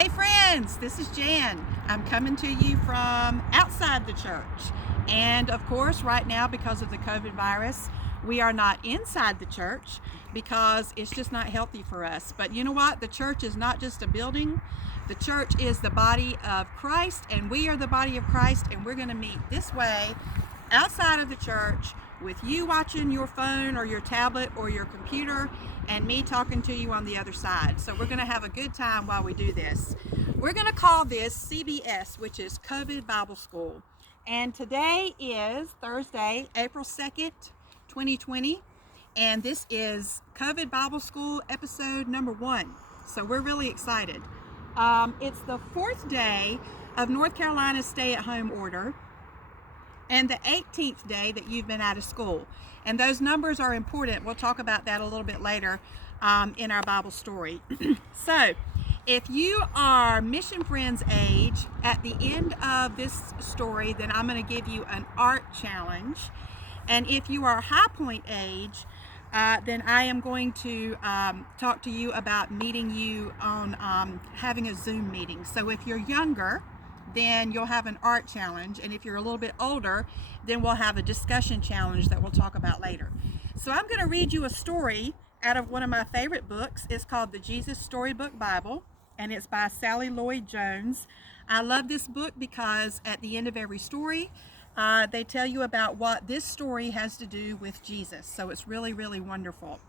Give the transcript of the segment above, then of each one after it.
Hey friends, this is Jan. I'm coming to you from outside the church. And of course, right now, because of the COVID virus, we are not inside the church because it's just not healthy for us. But you know what? The church is not just a building. The church is the body of Christ, and we are the body of Christ, and we're going to meet this way outside of the church with you watching your phone or your tablet or your computer and me talking to you on the other side. So we're going to have a good time while we do this. We're going to call this CBS, which is COVID Bible School. And today is Thursday, April 2nd, 2020. And this is COVID Bible School episode number 1. So we're really excited. It's the 4th day of North Carolina's stay-at-home order and the 18th day that you've been out of school. And those numbers are important. We'll talk about that a little bit later in our Bible story. So, if you are Mission Friends age, at the end of this story, then I'm going to give you an art challenge. And if you are High Point age, then I am going to talk to you about meeting you on having a Zoom meeting. So if you're younger, then you'll have an art challenge, and if you're a little bit older, then we'll have a discussion challenge that we'll talk about later. So I'm going to read you a story out of one of my favorite books. It's called the Jesus Storybook Bible, and it's by Sally Lloyd Jones. I love this book because at the end of every story, they tell you about what this story has to do with Jesus. So it's really, really wonderful.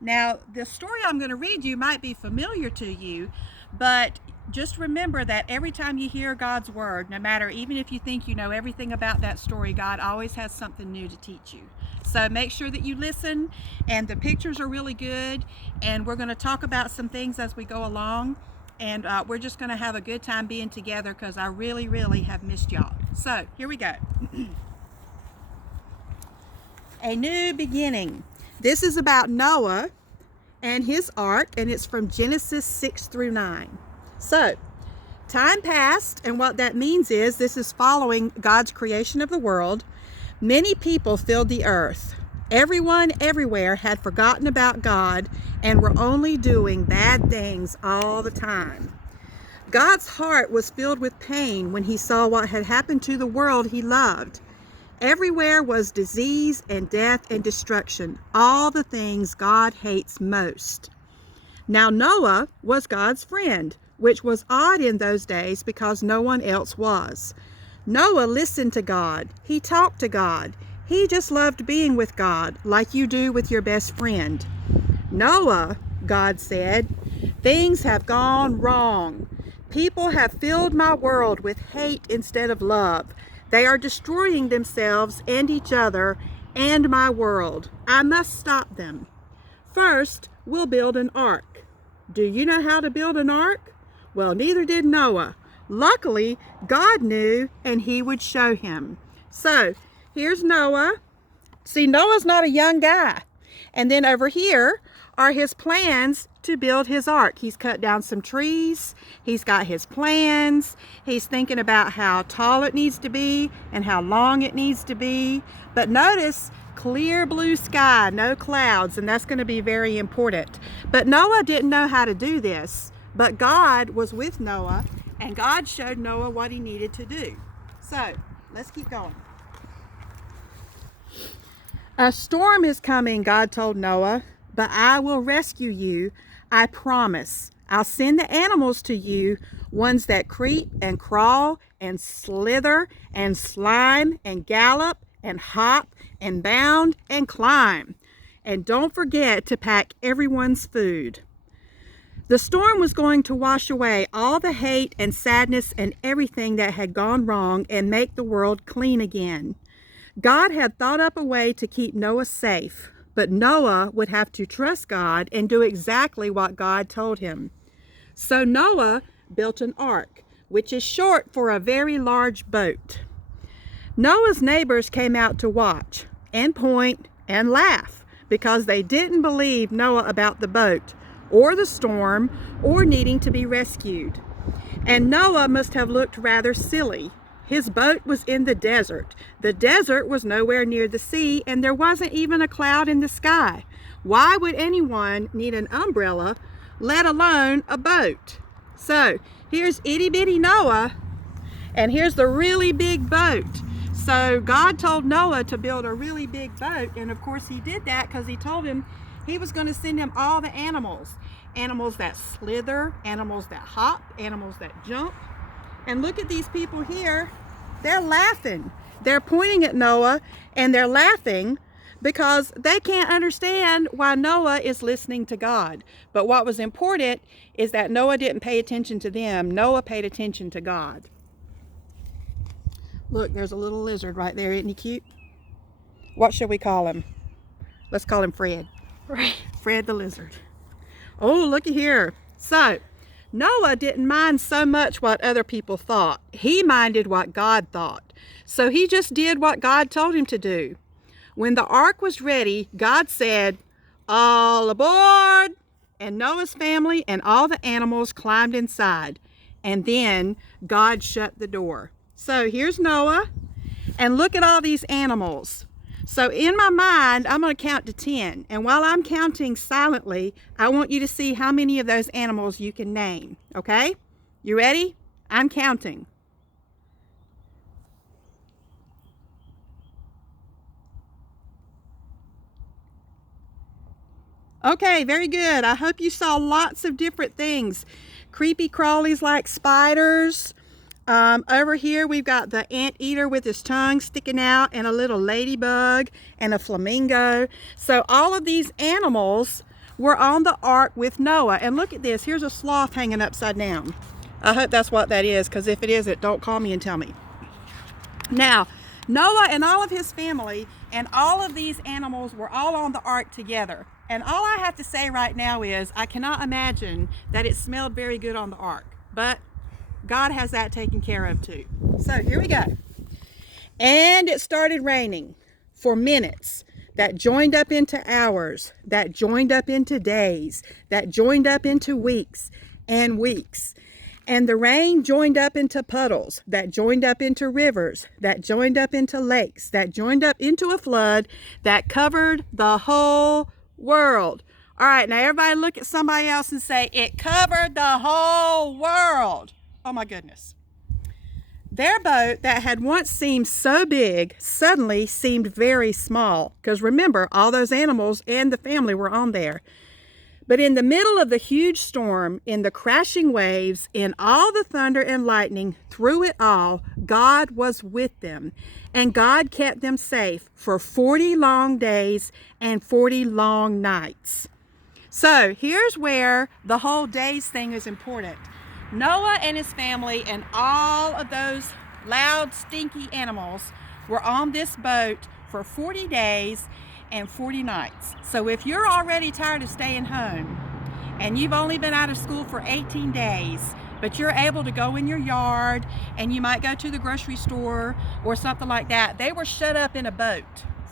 Now, the story I'm going to read you might be familiar to you, but just remember that every time you hear God's word, no matter, even if you think you know everything about that story, God always has something new to teach you. So make sure that you listen, and the pictures are really good, and we're going to talk about some things as we go along, and we're just going to have a good time being together because I really, really have missed y'all. So here we go. A new beginning. This is about Noah and his ark, and it's from Genesis 6 through 9. So, time passed, and what that means is this is following God's creation of the world. Many people filled the earth. Everyone everywhere had forgotten about God and were only doing bad things all the time. God's heart was filled with pain when he saw what had happened to the world he loved. Everywhere was disease and death and destruction, all the things God hates most. Now Noah was God's friend, which was odd in those days because no one else was. Noah listened to God. He talked to God. He just loved being with God, like you do with your best friend. Noah, God said, things have gone wrong. People have filled my world with hate instead of love. They are destroying themselves and each other and my world. I must stop them. First, we'll build an ark. Do you know how to build an ark? Well, neither did Noah. Luckily, God knew, and he would show him. So, here's Noah. See, Noah's not a young guy. And then over here are his plans to build his ark. He's cut down some trees. He's got his plans. He's thinking about how tall it needs to be and how long it needs to be. But notice, clear blue sky, no clouds, and that's going to be very important. But Noah didn't know how to do this, but God was with Noah, and God showed Noah what he needed to do. So, let's keep going. A storm is coming, God told Noah, but I will rescue you, I promise. I'll send the animals to you, ones that creep and crawl and slither and slime and gallop and hop and bound and climb. And don't forget to pack everyone's food. The storm was going to wash away all the hate and sadness and everything that had gone wrong and make the world clean again. God had thought up a way to keep Noah safe, but Noah would have to trust God and do exactly what God told him. So Noah built an ark, which is short for a very large boat. Noah's neighbors came out to watch and point and laugh because they didn't believe Noah about the boat or the storm or needing to be rescued. And Noah must have looked rather silly. His boat was in the desert. The desert was nowhere near the sea, and there wasn't even a cloud in the sky. Why would anyone need an umbrella, let alone a boat? So here's itty bitty Noah, and here's the really big boat. So God told Noah to build a really big boat, and of course he did that because he told him he was going to send him all the animals. Animals that slither, animals that hop, animals that jump. And look at these people here. They're laughing. They're pointing at Noah and they're laughing because they can't understand why Noah is listening to God. But what was important is that Noah didn't pay attention to them. Noah paid attention to God. Look, there's a little lizard right there. Isn't he cute? What should we call him? Let's call him Fred. Fred the lizard. Oh, looky here. So, Noah didn't mind so much what other people thought. He minded what God thought. So he just did what God told him to do. When the ark was ready, God said, "All aboard!" And Noah's family and all the animals climbed inside. And then God shut the door. So here's Noah, and look at all these animals. So in my mind, I'm going to count to 10. And while I'm counting silently, I want you to see how many of those animals you can name. Okay? You ready? I'm counting. Okay, very good. I hope you saw lots of different things. Creepy crawlies like spiders. Over here we've got the anteater with his tongue sticking out, and a little ladybug and a flamingo. So all of these animals were on the ark with Noah. And look at this, here's a sloth hanging upside down. I hope that's what that is, because if it isn't, don't call me and tell me. Now, Noah and all of his family and all of these animals were all on the ark together. And all I have to say right now is I cannot imagine that it smelled very good on the ark. But God has that taken care of too. So here we go. And it started raining for minutes. That joined up into hours. That joined up into days. That joined up into weeks and weeks. And the rain joined up into puddles. That joined up into rivers. That joined up into lakes. That joined up into a flood that covered the whole world. All right, now everybody look at somebody else and say, it covered the whole world. Oh my goodness. Their boat that had once seemed so big suddenly seemed very small, because remember, all those animals and the family were on there. But in the middle of the huge storm, in the crashing waves, in all the thunder and lightning, through it all, God was with them. And God kept them safe for 40 long days and 40 long nights. So here's where the whole days thing is important. Noah and his family and all of those loud, stinky animals were on this boat for 40 days and 40 nights. So if you're already tired of staying home and you've only been out of school for 18 days, but you're able to go in your yard and you might go to the grocery store or something like that, they were shut up in a boat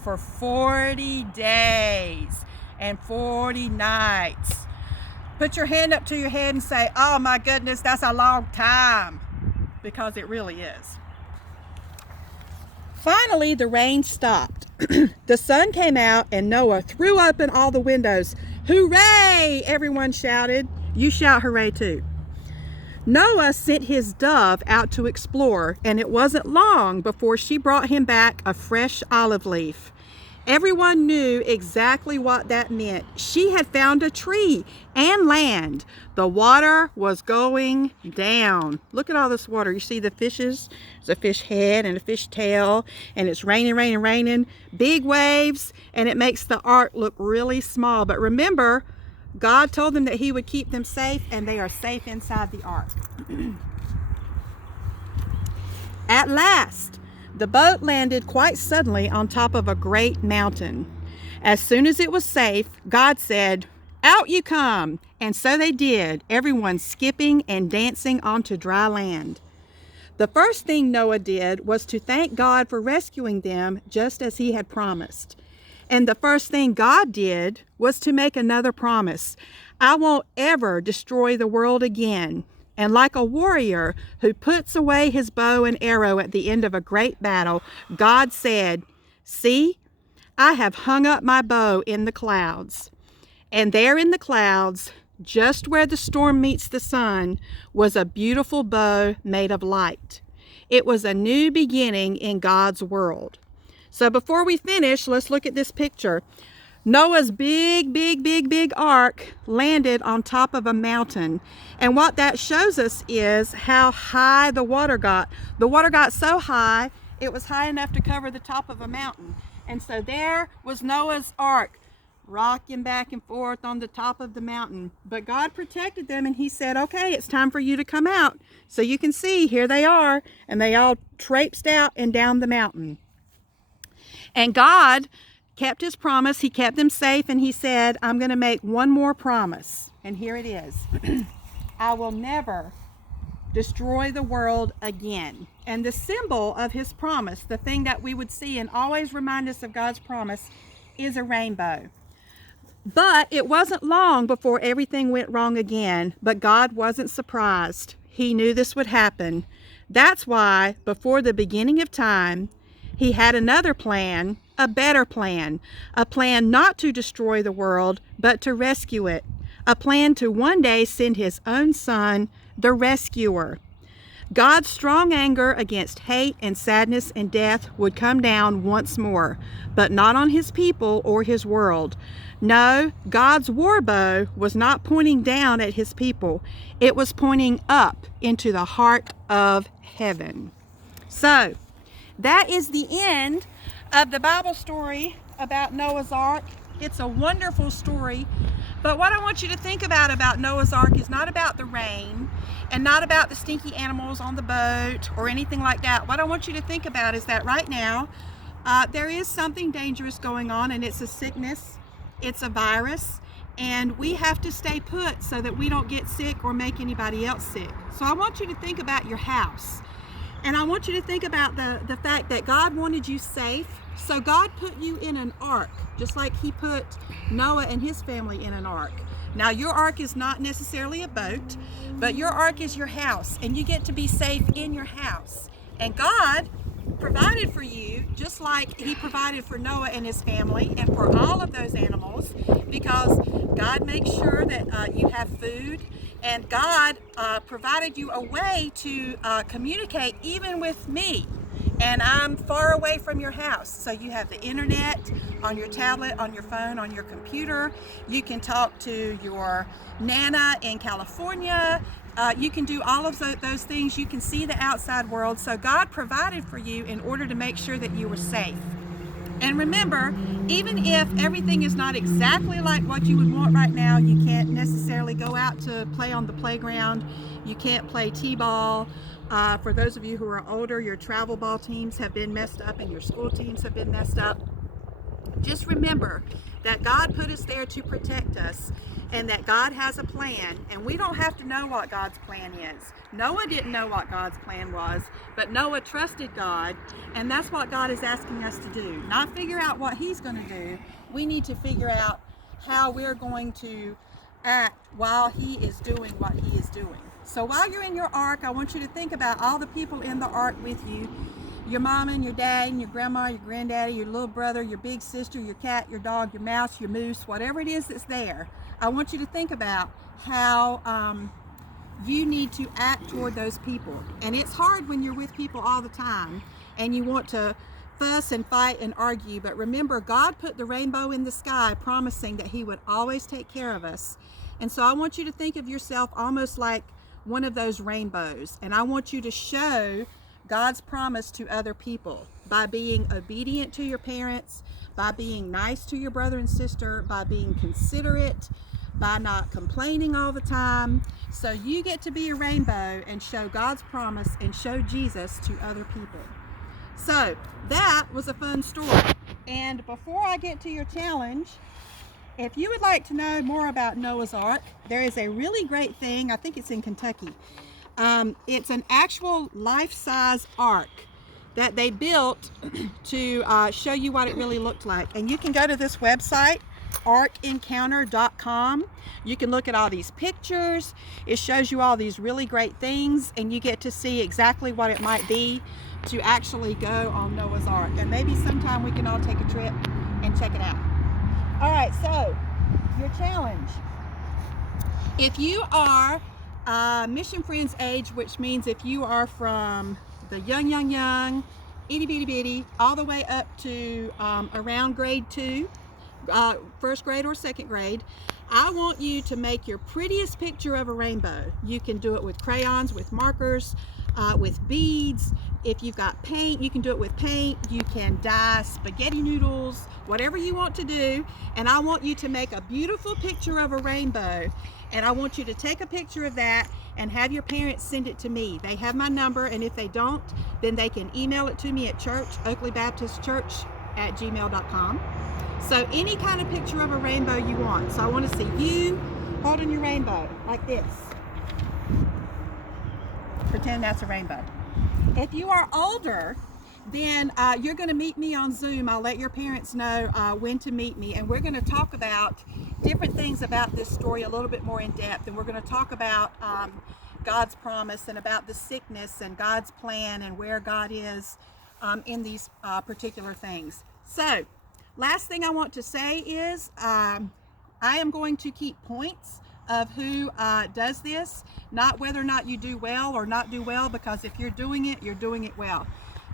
for 40 days and 40 nights. Put your hand up to your head and say, oh my goodness, that's a long time, because it really is. Finally, the rain stopped. The sun came out and Noah threw open all the windows. Hooray! Everyone shouted. You shout hooray too. Noah sent his dove out to explore, and it wasn't long before she brought him back a fresh olive leaf. Everyone knew exactly what that meant. She had found a tree and land. The water was going down. Look at all this water. You see the fishes? There's a fish head and a fish tail, and it's raining, raining, raining. Big waves, and it makes the ark look really small. But remember, God told them that he would keep them safe, and they are safe inside the ark. At last, the boat landed quite suddenly on top of a great mountain. As soon as it was safe, God said, "Out you come!" And so they did, everyone skipping and dancing onto dry land. The first thing Noah did was to thank God for rescuing them just as he had promised. And the first thing God did was to make another promise. I won't ever destroy the world again. And like a warrior who puts away his bow and arrow at the end of a great battle, God said, "See, I have hung up my bow in the clouds." And there in the clouds, just where the storm meets the sun, was a beautiful bow made of light. It was a new beginning in God's world. So before we finish, let's look at this picture. Noah's big ark landed on top of a mountain. And what that shows us is how high the water got. The water got so high, it was high enough to cover the top of a mountain. And so there was Noah's ark, rocking back and forth on the top of the mountain. But God protected them, and he said, okay, it's time for you to come out. So you can see, here they are, and they all traipsed out and down the mountain. And God kept his promise. He kept them safe, and he said, I'm going to make one more promise. And here it is. I will never destroy the world again. And the symbol of his promise, the thing that we would see and always remind us of God's promise, is a rainbow. But it wasn't long before everything went wrong again. But God wasn't surprised. He knew this would happen. That's why, before the beginning of time, he had another plan, a better plan, a plan not to destroy the world, but to rescue it, a plan to one day send his own son, the rescuer. God's strong anger against hate and sadness and death would come down once more, but not on his people or his world. No, God's war bow was not pointing down at his people. It was pointing up into the heart of heaven. So, that is the end of the Bible story about Noah's Ark. It's a wonderful story. But what I want you to think about Noah's Ark is not about the rain and not about the stinky animals on the boat or anything like that. What I want you to think about is that right now there is something dangerous going on, and it's a sickness, it's a virus, and we have to stay put so that we don't get sick or make anybody else sick. So I want you to think about your house. And I want you to think about the fact that God wanted you safe. So God put you in an ark, just like he put Noah and his family in an ark. Now, your ark is not necessarily a boat, but your ark is your house, and you get to be safe in your house. And God provided for you, just like he provided for Noah and his family and for all of those animals, because God makes sure that you have food. And God provided you a way to communicate even with me. And I'm far away from your house. So you have the internet on your tablet, on your phone, on your computer. You can talk to your Nana in California. You can do all of those things. You can see the outside world. So God provided for you in order to make sure that you were safe. And remember, even if everything is not exactly like what you would want right now, you can't necessarily go out to play on the playground. You can't play t-ball. For those of you who are older, your travel ball teams have been messed up and your school teams have been messed up. Just remember that God put us there to protect us, and that God has a plan, and we don't have to know what God's plan is. Noah didn't know what God's plan was, but Noah trusted God, and that's what God is asking us to do. Not figure out what he's going to do. We need to figure out how we're going to act while he is doing what he is doing. So while you're in your ark, I want you to think about all the people in the ark with you. Your mama and your dad and your grandma, your granddaddy, your little brother, your big sister, your cat, your dog, your mouse, your moose, whatever it is that's there. I want you to think about how you need to act toward those people. And it's hard when you're with people all the time and you want to fuss and fight and argue. But remember, God put the rainbow in the sky, promising that he would always take care of us. And so I want you to think of yourself almost like one of those rainbows. And I want you to show God's promise to other people by being obedient to your parents, by being nice to your brother and sister, by being considerate, by not complaining all the time. So you get to be a rainbow and show God's promise and show Jesus to other people. So that was a fun story. And before I get to your challenge, if you would like to know more about Noah's Ark, there is a really great thing. I think it's in Kentucky. It's an actual life-size ark that they built to show you what it really looked like. And you can go to this website, arkencounter.com. You can look at all these pictures. It shows you all these really great things, and you get to see exactly what it might be to actually go on Noah's Ark. And maybe sometime we can all take a trip and check it out. All right, so your challenge. If you are Mission Friends age, which means if you are from the young, itty bitty, all the way up to around grade 2, first grade or second grade, I want you to make your prettiest picture of a rainbow. You can do it with crayons, with markers, with beads. If you've got paint, you can do it with paint. You can dye spaghetti noodles, whatever you want to do. And I want you to make a beautiful picture of a rainbow. And I want you to take a picture of that and have your parents send it to me. They have my number, and if they don't, then they can email it to me at church, oakleybaptistchurch@gmail.com. So any kind of picture of a rainbow you want. So I want to see you holding your rainbow like this. Pretend that's a rainbow. If you are older, then you're going to meet me on Zoom. I'll let your parents know when to meet me, and we're going to talk about different things about this story a little bit more in depth, and we're going to talk about God's promise and about the sickness and God's plan and where God is in these particular things. So last thing I want to say is I am going to keep points of who does this, not whether or not you do well or not do well, because if you're doing it well.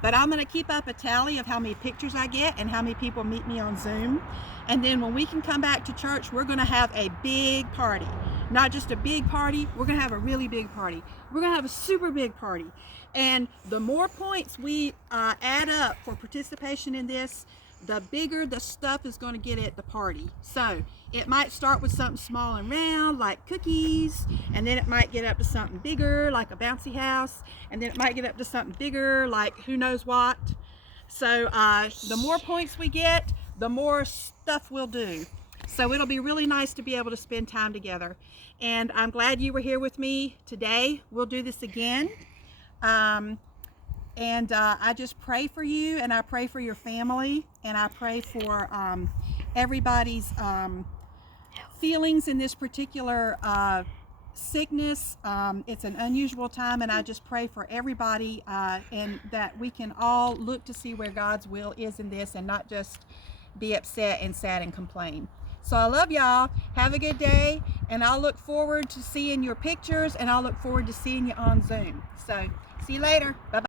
But I'm going to keep up a tally of how many pictures I get and how many people meet me on Zoom. And then when we can come back to church, we're going to have a big party. Not just a big party, we're going to have a really big party. We're going to have a super big party. And the more points we add up for participation in this, the bigger the stuff is going to get at the party. So it might start with something small and round like cookies, and then it might get up to something bigger like a bouncy house, and then it might get up to something bigger like who knows what. So the more points we get, the more stuff we'll do. So it'll be really nice to be able to spend time together. And I'm glad you were here with me today. We'll do this again. And I just pray for you, and I pray for your family, and I pray for everybody's feelings in this particular sickness. It's an unusual time, and I just pray for everybody and that we can all look to see where God's will is in this and not just be upset and sad and complain. So I love y'all. Have a good day, and I'll look forward to seeing your pictures, and I'll look forward to seeing you on Zoom. So see you later. Bye-bye.